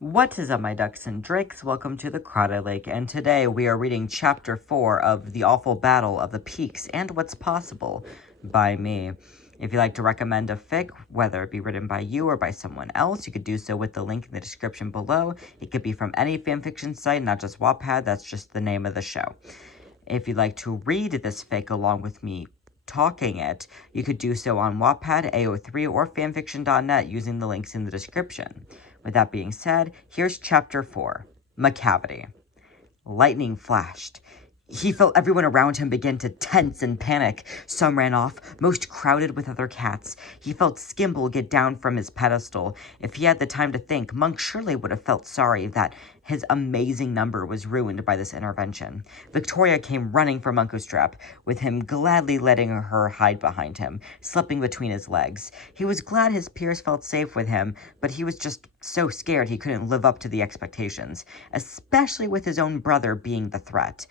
What is up, my ducks and drakes? Welcome to the Crowded Lake, and today we are reading Chapter 4 of The Awful Battle of the Pekes and What's Possible by me. If you'd like to recommend a fic, whether it be written by you or by someone else, you could do so with the link in the description below. It could be from any fanfiction site, not just Wattpad, that's just the name of the show. If you'd like to read this fic along with me talking it, you could do so on Wattpad, AO3, or fanfiction.net using the links in the description. With that being said, here's Chapter 4, Macavity. Lightning flashed. He felt everyone around him begin to tense and panic. Some ran off, most crowded with other cats. He felt Skimble get down from his pedestal. If he had the time to think, Monk surely would have felt sorry that his amazing number was ruined by this intervention. Victoria came running for Munkustrap, with him gladly letting her hide behind him, slipping between his legs. He was glad his peers felt safe with him, but he was just so scared he couldn't live up to the expectations, especially with his own brother being the threat.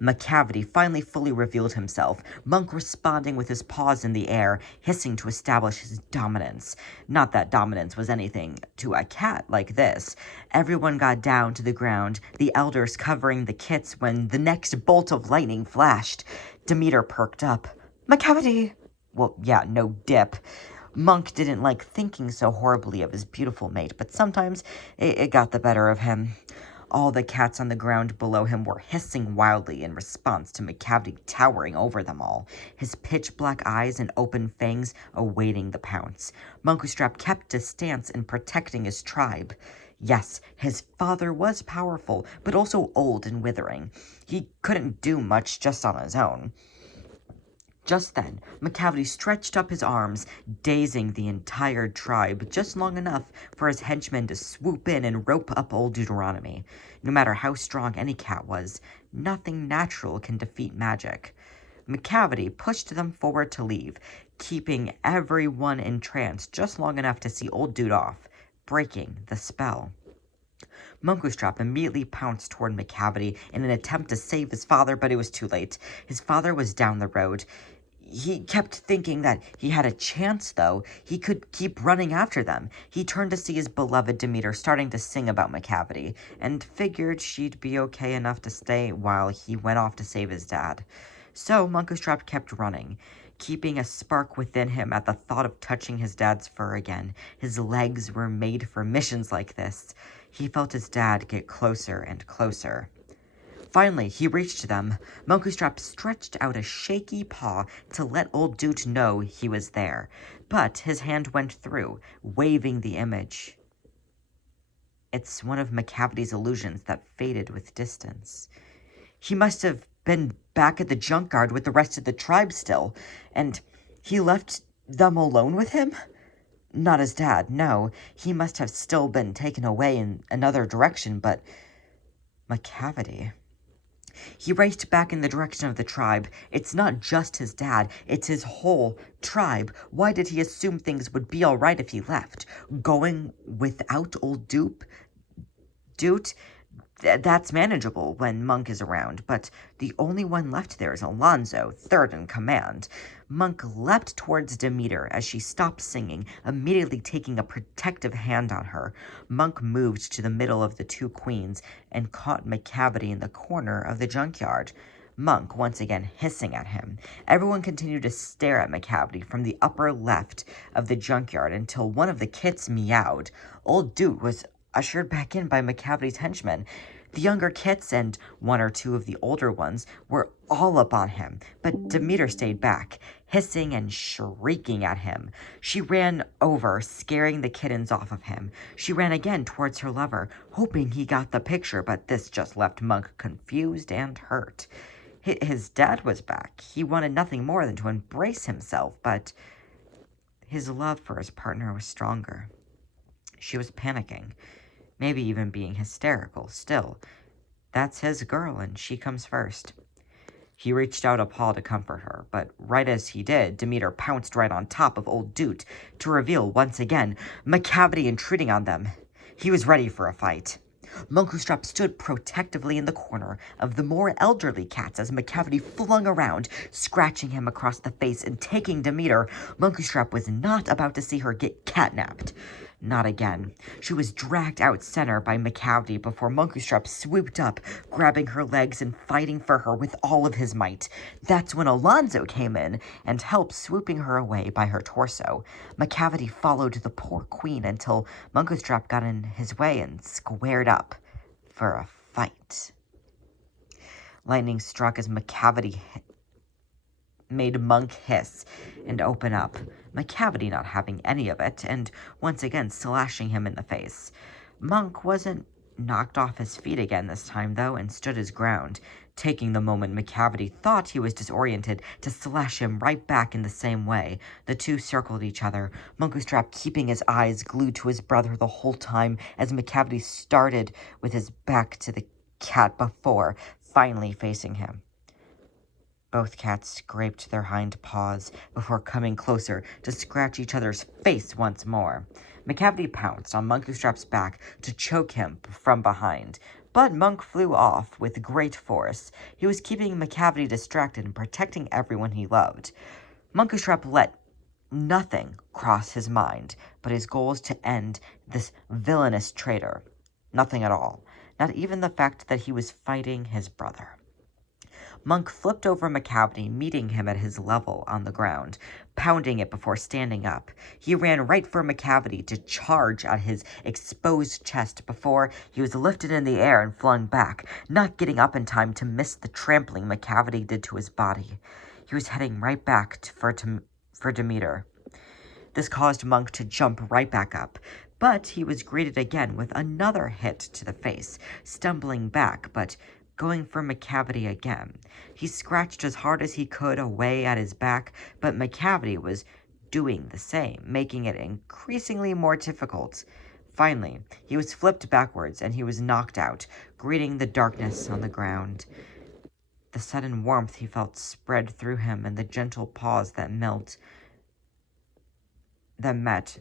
Macavity finally fully revealed himself, Monk responding with his paws in the air, hissing to establish his dominance. Not that dominance was anything to a cat like this. Everyone got down to the ground, the elders covering the kits when the next bolt of lightning flashed. Demeter perked up. Macavity! Well, yeah, no dip. Monk didn't like thinking so horribly of his beautiful mate, but sometimes it got the better of him. All the cats on the ground below him were hissing wildly in response to Macavity towering over them all, his pitch-black eyes and open fangs awaiting the pounce. Munkustrap kept his stance in protecting his tribe. Yes, his father was powerful, but also old and withering. He couldn't do much just on his own. Just then, Macavity stretched up his arms, dazing the entire tribe just long enough for his henchmen to swoop in and rope up old Deuteronomy. No matter how strong any cat was, nothing natural can defeat magic. Macavity pushed them forward to leave, keeping everyone entranced just long enough to see old Dude off, breaking the spell. Munkustrap immediately pounced toward Macavity in an attempt to save his father, but it was too late. His father was down the road. He kept thinking that he had a chance, though. He could keep running after them. He turned to see his beloved Demeter starting to sing about Macavity, and figured she'd be okay enough to stay while he went off to save his dad. So Munkustrap kept running, keeping a spark within him at the thought of touching his dad's fur again. His legs were made for missions like this. He felt his dad get closer and closer. Finally, he reached them. Munkustrap stretched out a shaky paw to let old Doot know he was there, but his hand went through, waving the image. It's one of Macavity's illusions that faded with distance. He must have been back at the junkyard with the rest of the tribe still, and he left them alone with him? Not his dad, no. He must have still been taken away in another direction, but Macavity. He raced back in the direction of the tribe. It's not just his dad, it's his whole tribe. Why did he assume things would be all right if he left? Going without old Doot? That's manageable when Monk is around, but the only one left there is Alonzo, third in command. Monk leapt towards Demeter as she stopped singing, immediately taking a protective hand on her. Monk moved to the middle of the two queens and caught Macavity in the corner of the junkyard. Monk once again hissing at him. Everyone continued to stare at Macavity from the upper left of the junkyard until one of the kits meowed. Old Doot was ushered back in by Macavity's henchmen. The younger kits and one or two of the older ones were all up on him, but Demeter stayed back, hissing and shrieking at him. She ran over, scaring the kittens off of him. She ran again towards her lover, hoping he got the picture, but this just left Monk confused and hurt. His dad was back. He wanted nothing more than to embrace himself, but his love for his partner was stronger. She was panicking. Maybe even being hysterical. Still, that's his girl, and she comes first. He reached out a paw to comfort her, but right as he did, Demeter pounced right on top of old Doot to reveal once again Macavity intruding on them. He was ready for a fight. Munkustrap stood protectively in the corner of the more elderly cats as Macavity flung around, scratching him across the face and taking Demeter. Munkustrap was not about to see her get catnapped. Not again. She was dragged out center by Macavity before Munkustrap swooped up, grabbing her legs and fighting for her with all of his might. That's when Alonzo came in and helped, swooping her away by her torso. Macavity followed the poor queen until Munkustrap got in his way and squared up for a fight. Lightning struck as Macavity made Monk hiss and open up, Macavity not having any of it, and once again slashing him in the face. Monk wasn't knocked off his feet again this time, though, and stood his ground, taking the moment Macavity thought he was disoriented to slash him right back in the same way. The two circled each other, Munkustrap keeping his eyes glued to his brother the whole time as Macavity started with his back to the cat before finally facing him. Both cats scraped their hind paws before coming closer to scratch each other's face once more. Macavity pounced on Munkustrap's back to choke him from behind, but Monk flew off with great force. He was keeping Macavity distracted and protecting everyone he loved. Munkustrap let nothing cross his mind but his goals to end this villainous traitor. Nothing at all. Not even the fact that he was fighting his brother. Monk flipped over Macavity, meeting him at his level on the ground, pounding it before standing up. He ran right for Macavity to charge at his exposed chest before he was lifted in the air and flung back, not getting up in time to miss the trampling Macavity did to his body. He was heading right back for Demeter. This caused Monk to jump right back up, but he was greeted again with another hit to the face, stumbling back, but going for Macavity again. He scratched as hard as he could away at his back, but Macavity was doing the same, making it increasingly more difficult. Finally, he was flipped backwards and he was knocked out, greeting the darkness on the ground. The sudden warmth he felt spread through him and the gentle pause that met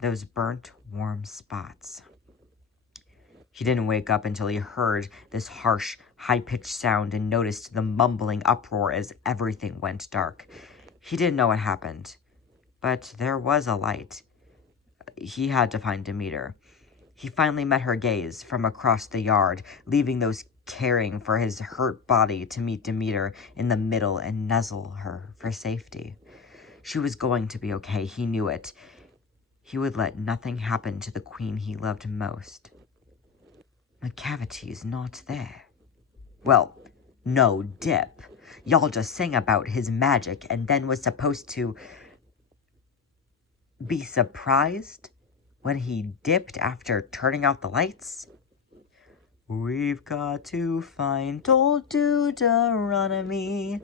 those burnt, warm spots. He didn't wake up until he heard this harsh, high-pitched sound and noticed the mumbling uproar as everything went dark. He didn't know what happened, but there was a light. He had to find Demeter. He finally met her gaze from across the yard, leaving those caring for his hurt body to meet Demeter in the middle and nuzzle her for safety. She was going to be okay, he knew it. He would let nothing happen to the queen he loved most. Macavity's not there. Well, no dip. Y'all just sang about his magic and then was supposed to be surprised when he dipped after turning out the lights? We've got to find old Deuteronomy.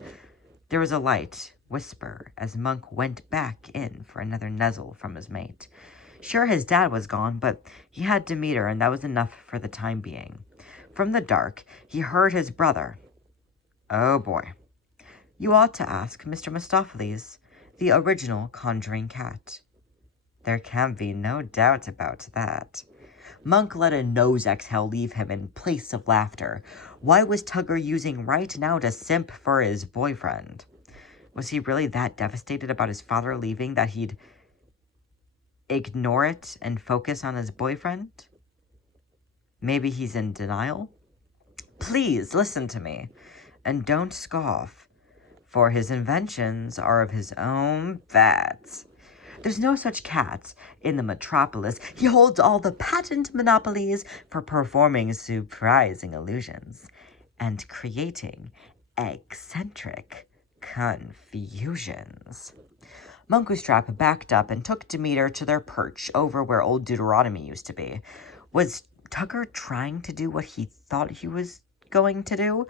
There was a light whisper as Monk went back in for another nuzzle from his mate. Sure, his dad was gone, but he had Demeter, and that was enough for the time being. From the dark, he heard his brother. Oh boy. You ought to ask Mr. Mistopheles, the original conjuring cat. There can be no doubt about that. Monk let a nose exhale leave him in place of laughter. Why was Tugger using right now to simp for his boyfriend? Was he really that devastated about his father leaving that he'd ignore it and focus on his boyfriend? Maybe he's in denial? Please listen to me, and don't scoff, for his inventions are of his own bats. There's no such cat in the metropolis. He holds all the patent monopolies for performing surprising illusions and creating eccentric confusions. Munkustrap backed up and took Demeter to their perch over where old Deuteronomy used to be. Was Tugger trying to do what he thought he was going to do?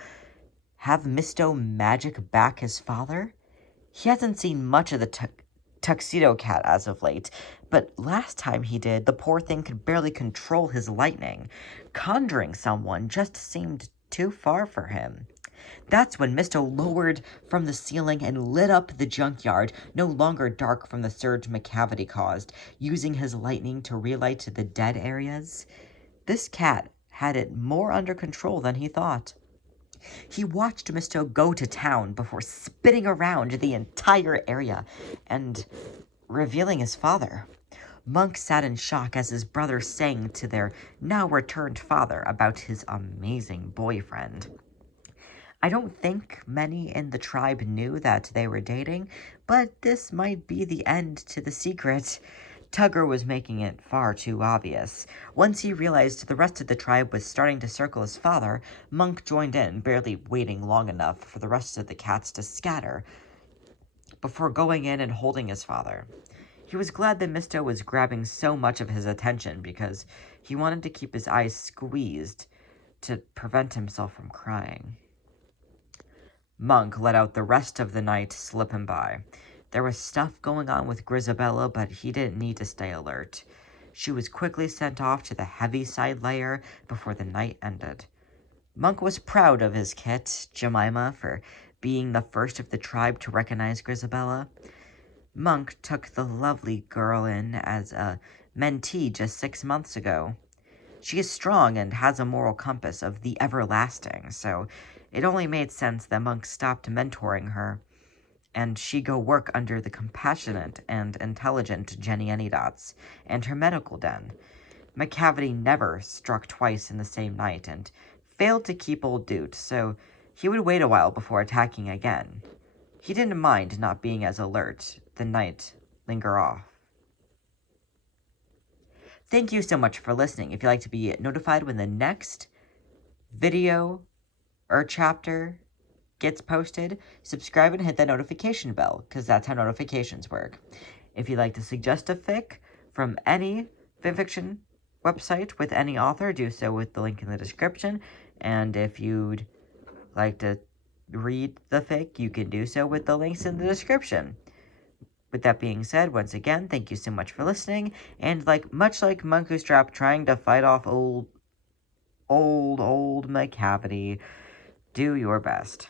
Have Misto magic back his father? He hasn't seen much of the Tuxedo Cat as of late, but last time he did, the poor thing could barely control his lightning. Conjuring someone just seemed too far for him. That's when Misto lowered from the ceiling and lit up the junkyard, no longer dark from the surge Macavity caused, using his lightning to relight the dead areas. This cat had it more under control than he thought. He watched Misto go to town before spinning around the entire area and revealing his father. Monk sat in shock as his brothers sang to their now-returned father about his amazing boyfriend. I don't think many in the tribe knew that they were dating, but this might be the end to the secret. Tugger was making it far too obvious. Once he realized the rest of the tribe was starting to circle his father, Monk joined in, barely waiting long enough for the rest of the cats to scatter before going in and holding his father. He was glad that Misto was grabbing so much of his attention because he wanted to keep his eyes squeezed to prevent himself from crying. Monk let out the rest of the night slipping by. There was stuff going on with Grisabella, but he didn't need to stay alert. She was quickly sent off to the heavy-side layer before the night ended. Monk was proud of his kit, Jemima, for being the first of the tribe to recognize Grisabella. Monk took the lovely girl in as a mentee just 6 months ago. She is strong and has a moral compass of the everlasting, so it only made sense that Monk stopped mentoring her, and she go work under the compassionate and intelligent Jenny Anydots and her medical den. McCavity never struck twice in the same night and failed to keep old Doot, so he would wait a while before attacking again. He didn't mind not being as alert the night linger off. Thank you so much for listening. If you'd like to be notified when the next video or chapter gets posted, subscribe and hit that notification bell, because that's how notifications work. If you'd like to suggest a fic from any fanfiction website with any author, do so with the link in the description. And if you'd like to read the fic, you can do so with the links in the description. With that being said, once again, thank you so much for listening, and much like Munkustrap trying to fight off old McCavity, do your best.